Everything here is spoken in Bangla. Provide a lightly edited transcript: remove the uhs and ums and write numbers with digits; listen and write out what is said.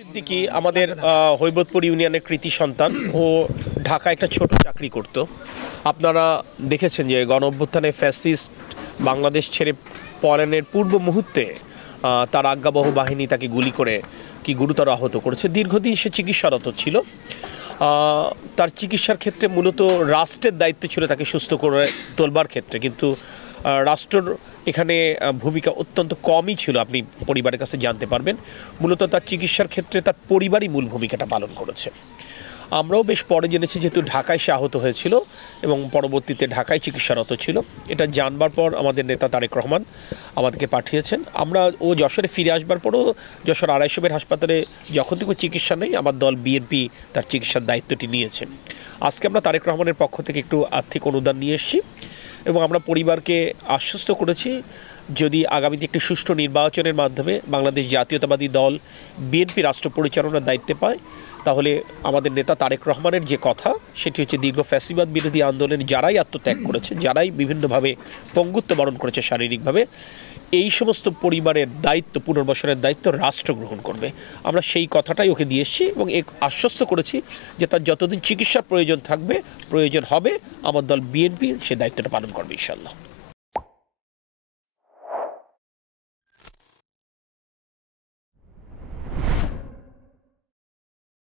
সিদ্দিকী আমাদের হৈবতপুর ইউনিয়নের কৃতি সন্তান। ও ঢাকায় একটা ছোট চাকরি করত। আপনারা দেখেছেন যে গণ অভ্যুত্থানে ফ্যাসিস্ট বাংলাদেশ ছেড়ে পলায়নের পূর্ব মুহূর্তে তার আজ্ঞাবহ বাহিনী তাকে গুলি করে কি গুরুতর আহত করেছে। দীর্ঘদিন সে চিকিৎসারত ছিল। তার চিকিৎসার ক্ষেত্রে মূলত রাষ্ট্রের দায়িত্ব ছিল তাকে সুস্থ করে তোলবার ক্ষেত্রে, কিন্তু রাষ্ট্রের এখানে ভূমিকা অত্যন্ত কমই ছিল। আপনি পরিবারের কাছে জানতে পারবেন মূলত তার চিকিৎসার ক্ষেত্রে তার পরিবারই মূল ভূমিকাটা পালন করেছে। আমরাও বেশ পরে জেনেছি যেহেতু ঢাকায় সে আহত হয়েছিল এবং পরবর্তীতে ঢাকায় চিকিৎসারত ছিল। এটা জানবার পর আমাদের নেতা তারেক রহমান আমাদেরকে পাঠিয়েছেন। আমরা ও যশোরে ফিরে আসবার পরও যশোর 250 বেড হাসপাতালে যখন থেকে চিকিৎসা নেই আমার দল বিএনপি তার চিকিৎসার দায়িত্বটি নিয়েছে। আজকে আমরা তারেক রহমানের পক্ষ থেকে একটু আর্থিক অনুদান নিয়ে এসেছি এবং আমরা পরিবারকে আশ্বস্ত করেছি যদি আগামীতে একটি সুষ্ঠু নির্বাচনের মাধ্যমে বাংলাদেশ জাতীয়তাবাদী দল বিএনপি রাষ্ট্র পরিচালনার দায়িত্বে পায়, তাহলে আমাদের নেতা তারেক রহমানের যে কথা সেটি হচ্ছে দীর্ঘ ফ্যাসিবাদ বিরোধী আন্দোলনে যারাই আত্মত্যাগ করেছে, যারাই বিভিন্নভাবে পঙ্গুত্ব বরণ করেছে শারীরিকভাবে, এই সমস্ত পরিবারের দায়িত্ব পুনর্বাসনের দায়িত্ব রাষ্ট্র গ্রহণ করবে। আমরা সেই কথাটাই ওকে দিয়ে এসেছি এবং আশ্বস্ত করেছি যে তার যতদিন চিকিৎসার প্রয়োজন থাকবে, প্রয়োজন হবে, আমার দল বিএনপি সে দায়িত্বটা পালন করবে ইনশাআল্লাহ।